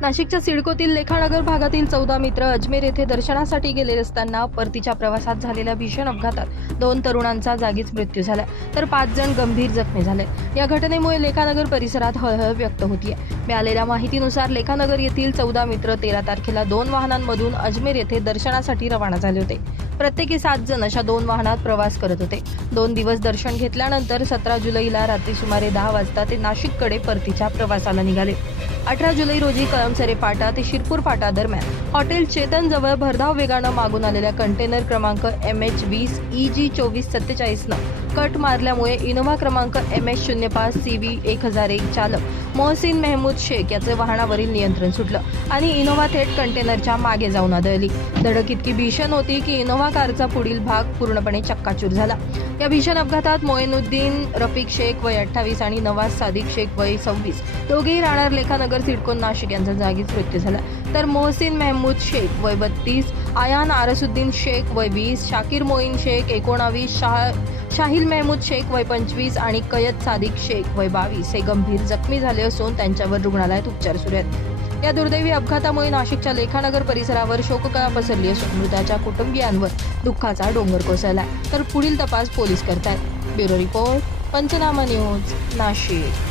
नाशिकच्या सिडकोतील लेखानगर भागातील 14 मित्र अजमेर येथे दर्शनासाठी गेले असताना परतीच्या प्रवासात झालेल्या भीषण अपघातात 2 तरुणांचा जागीच मृत्यू झाला, तर 5 जण गंभीर जखमी झाले। या घटनेमुळे लेखानगर परिसरात हळहळ व्यक्त होतीये। मिळालेल्या माहितीनुसार लेखानगर येथील 14 मित्र 13 तारखेला 2 वाहनांमधून अजमेर येथे दर्शनासाठी रवाना झाले होते। प्रत्येकी 7 जण अशा 2 वाहनात प्रवास करत होते। 2 दिवस दर्शन घेतल्यानंतर 17 जुलैला रात्री सुमारे 10 वाजता ते नाशिककडे परतीच्या प्रवासाला निघाले। 18 जुलै रोजी कळमसरे फाटा ते शिरपूर फाटा दरम्यान हॉटेल चेतन जवळ भरधाव वेगानं मागून आलेल्या कंटेनर क्रमांक MH20 EG 2447 न कट मारल्यामुळे इनोव्हा क्रमांक MH05 CV 1001 चालक मोहसिन मेहमूद शेख याचे वाहनावरील नियंत्रण सुटलं आणि इनोव्हा थेट कंटेनरच्या मागे जाऊन आदळली। धडक इतकी भीषण होती की इनोव्हा कारचा पुढील भाग पूर्णपणे चक्काचूर झाला। या भीषण अपघातात मोइनुद्दीन रफिक शेख वय 28 आणि नवाज सादिक शेख वय 26 दोघेही राहणार लेखानगर सिडको नाशिक यांचा जागीच मृत्यू झाला, तर मोहसिन मेहमूद शेख वय 32, आयान आरसुद्दीन शेख वय 20, शाकीर मोईन शेख 19, शाहिल मेहमूद शेख वय 25 आणि कयत सादिक शेख वय 22 हे गंभीर जखमी झाले असून त्यांच्यावर रुग्णालयात उपचार सुरू आहेत। या दुर्दैवी अपघातामुळे नाशिकच्या लेखानगर परिसरावर शोककळा पसरली असून मृताच्या कुटुंबियांवर दुःखाचा डोंगर कोसळला, तर पुढील तपास पोलीस करतायत। ब्युरो रिपोर्ट, पंचनामा न्यूज, नाशिक।